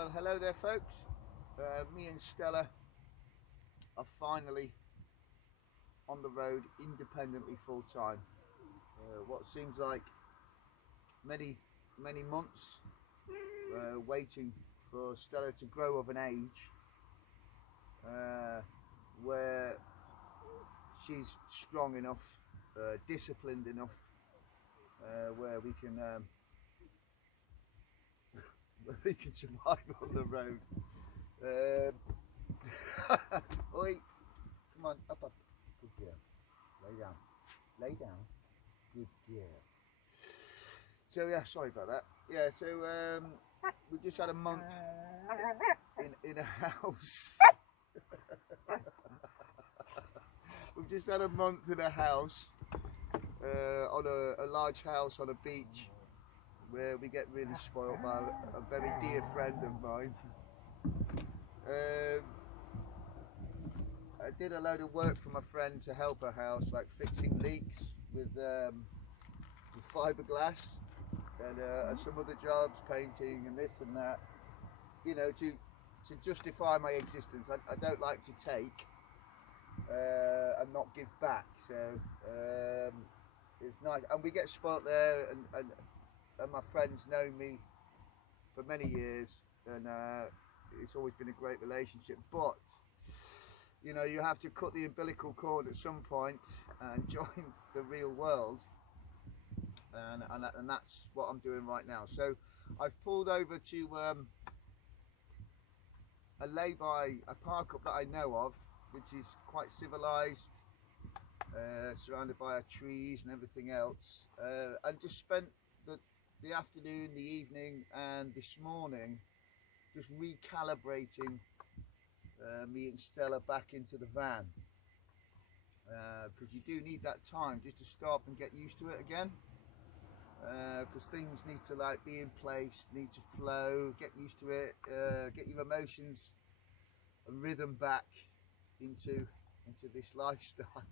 Well, hello there folks. Me and Stella are finally on the road independently full time. What seems like many months waiting for Stella to grow of an age where she's strong enough, disciplined enough, where we can survive on the road. Oi, come on, up. Good girl. Lay down. Good girl. So yeah, sorry about that. Yeah, so we just had a month in a house. We've just had a month in a house, on a large house on a beach, where we get really spoilt by a very dear friend of mine. I did a load of work for my friend to help her house, like fixing leaks with fiberglass and some other jobs, painting and this and that. You know, to justify my existence. I don't like to take and not give back. So it's nice, and we get spoilt there, and my friends know me for many years, and it's always been a great relationship. But you know, you have to cut the umbilical cord at some point and join the real world, and that's what I'm doing right now. So I've pulled over to a lay-by, a park up that I know of, which is quite civilized, surrounded by trees and everything else, and just spent the afternoon, the evening and this morning just recalibrating me and Stella back into the van, because you do need that time just to stop and get used to it again, because things need to like be in place, need to flow, get used to it, get your emotions and rhythm back into this lifestyle.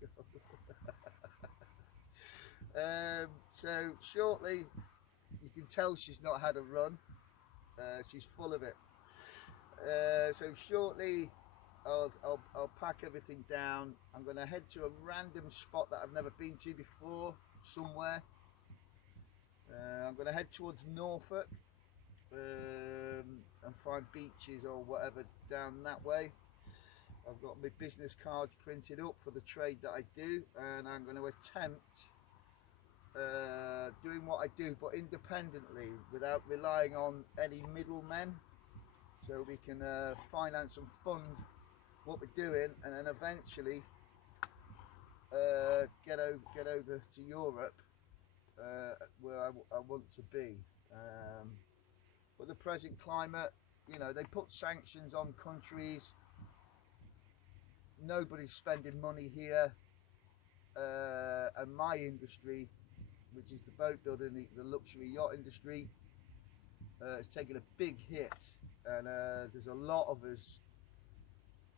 So shortly, you can tell she's not had a run. She's full of it. So shortly, I'll pack everything down. I'm going to head to a random spot that I've never been to before, somewhere. I'm going to head towards Norfolk and find beaches or whatever down that way. I've got my business cards printed up for the trade that I do, and I'm going to attempt doing what I do, but independently, without relying on any middlemen, so we can finance and fund what we're doing, and then eventually get over to Europe, where I want to be. But the present climate, you know, they put sanctions on countries. Nobody's spending money here, and my industry, which is the boat building, the luxury yacht industry, it's taken a big hit, and there's a lot of us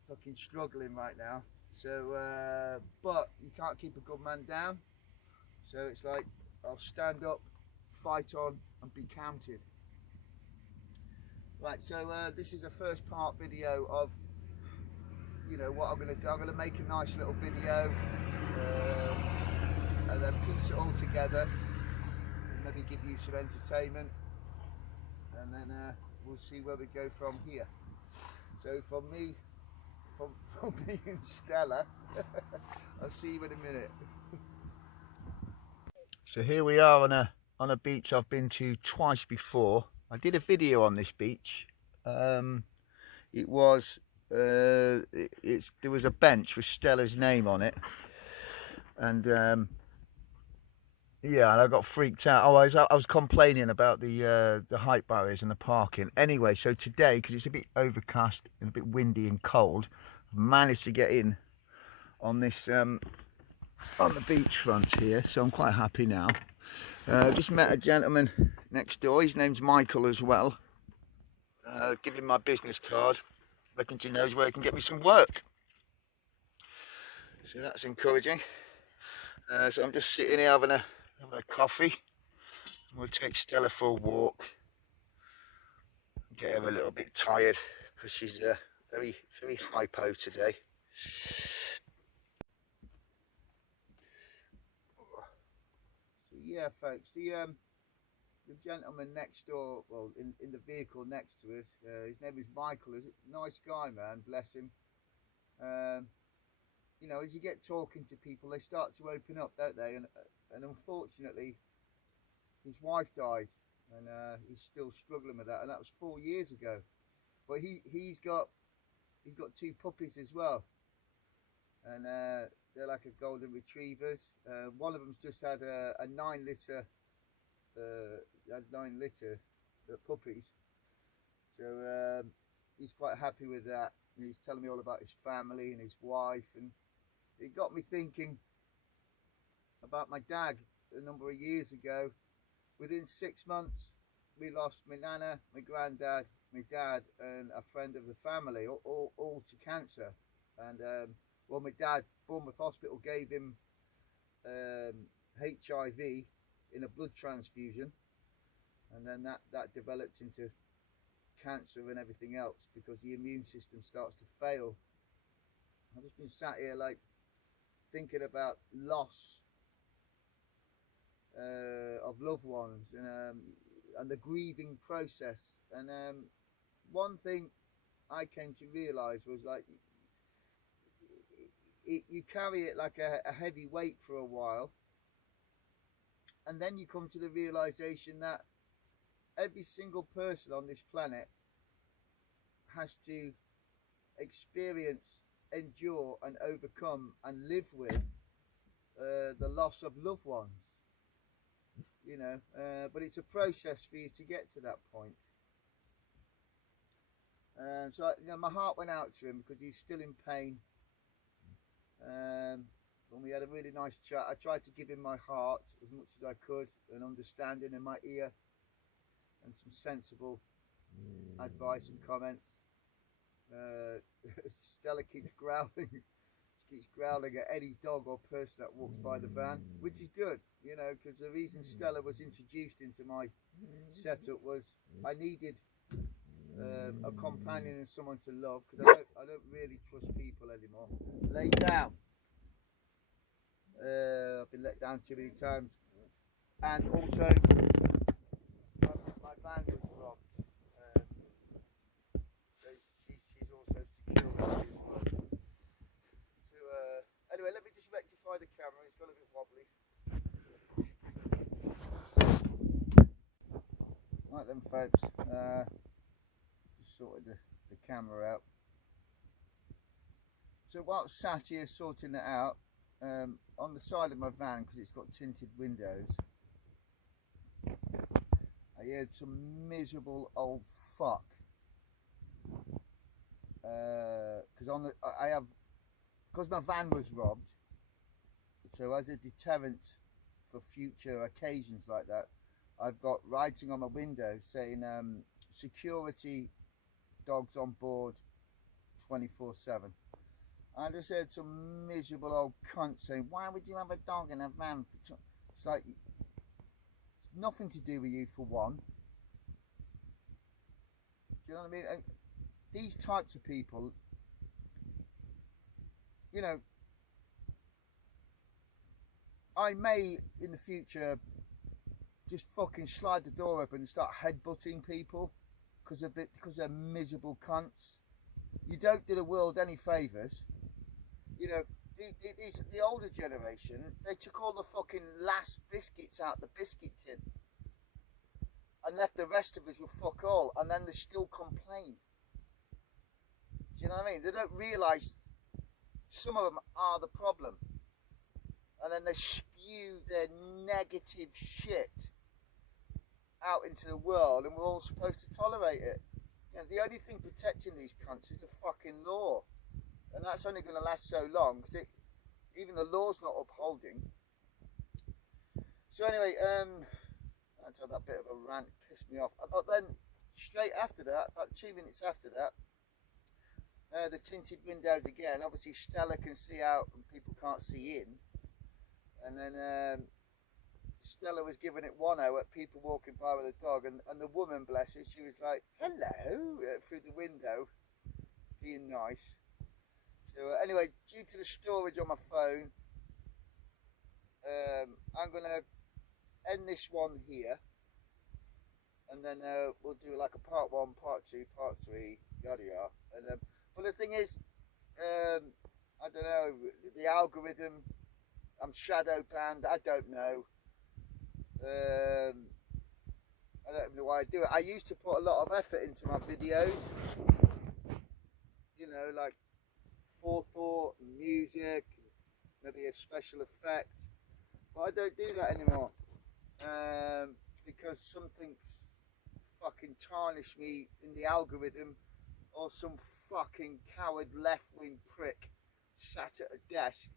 fucking struggling right now. So but you can't keep a good man down, so it's like I'll stand up, fight on and be counted. Right, so this is a first part video of, you know, what I'm going to do. I'm going to make a nice little video, and then piece it all together, and maybe give you some entertainment, and then we'll see where we go from here. So from me and Stella, I'll see you in a minute. So here we are on a beach I've been to twice before. I did a video on this beach. It was there was a bench with Stella's name on it, and yeah, and I got freaked out. I was complaining about the height barriers and the parking. Anyway, so today, because it's a bit overcast and a bit windy and cold, I've managed to get in on this on the beachfront here, so I'm quite happy now. Just met a gentleman next door. His name's Michael as well. Give him my business card. Reckons he knows where he can get me some work, so that's encouraging. So I'm just sitting here having a coffee. We'll take Stella for a walk. get her a little bit tired because she's very hypo today. So yeah, folks, the gentleman next door, well, in the vehicle next to us, his name is Michael. He's a nice guy, man, bless him. You know, as you get talking to people, they start to open up, don't they? And unfortunately, his wife died, and he's still struggling with that. And that was 4 years ago. But he's got 2 puppies as well, and they're like a golden retrievers. One of them's just had a 9 litre. Had 9 litter puppies, so he's quite happy with that. And he's telling me all about his family and his wife, and it got me thinking about my dad a number of years ago. Within 6 months, we lost my nana, my granddad, my dad, and a friend of the family, all to cancer. And well, my dad, Bournemouth Hospital gave him HIV in a blood transfusion, and then that developed into cancer and everything else because the immune system starts to fail. I've just been sat here like thinking about loss of loved ones and the grieving process. And one thing I came to realize was, like, you carry it like a heavy weight for a while, and then you come to the realization that every single person on this planet has to experience, endure and overcome and live with the loss of loved ones, you know, but it's a process for you to get to that point. So, you know, my heart went out to him because he's still in pain. And we had a really nice chat. I tried to give him my heart as much as I could, and understanding in my ear, and some sensible advice and comments. Stella keeps growling. She keeps growling at any dog or person that walks by the van, which is good, you know, because the reason Stella was introduced into my setup was I needed a companion and someone to love, because I don't really trust people anymore. Lay down. I've been let down too many times, and also my van was robbed. So she's also security as well. So anyway, let me just rectify the camera. It's got a bit wobbly. Right then, folks. Just sorted the camera out. So while sat here sorting it out, on the side of my van, because it's got tinted windows, I heard some miserable old fuck. Because my van was robbed, so as a deterrent for future occasions like that, I've got writing on my window saying security dogs on board 24/7. I just heard some miserable old cunt saying, why would you have a dog in a van? It's like, it's nothing to do with you, for one. Do you know what I mean? These types of people, you know, I may in the future just fucking slide the door open and start headbutting people because they're miserable cunts. You don't do the world any favours. You know, the older generation, they took all the fucking last biscuits out the biscuit tin and left the rest of us with fuck all, and then they still complain. Do you know what I mean? They don't realise some of them are the problem, and then they spew their negative shit out into the world, and we're all supposed to tolerate it. You know, the only thing protecting these cunts is a fucking law, and that's only going to last so long because even the law's not upholding. So anyway, I told that bit of a rant, it pissed me off. But then straight after that, about 2 minutes after that, the tinted windows again. Obviously Stella can see out and people can't see in. And then Stella was giving it 1-0 at people walking by with a dog, and the woman, bless her, she was like, hello, through the window, being nice. So anyway, due to the storage on my phone, I'm going to end this one here, and then we'll do like a part 1, part 2, part 3, yada yada. And but the thing is, I don't know, the algorithm, I'm shadow banned, I don't know. I don't know why I do it. I used to put a lot of effort into my videos, you know, like forethought, music, maybe a special effect, but I don't do that anymore, because something's fucking tarnished me in the algorithm, or some fucking coward left-wing prick sat at a desk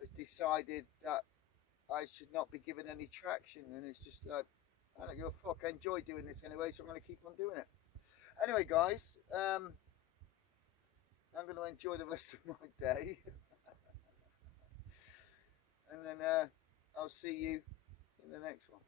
has decided that I should not be given any traction, and it's just like, I don't give a fuck. I enjoy doing this anyway, so I'm going to keep on doing it. Anyway, guys, I'm going to enjoy the rest of my day, and then I'll see you in the next one.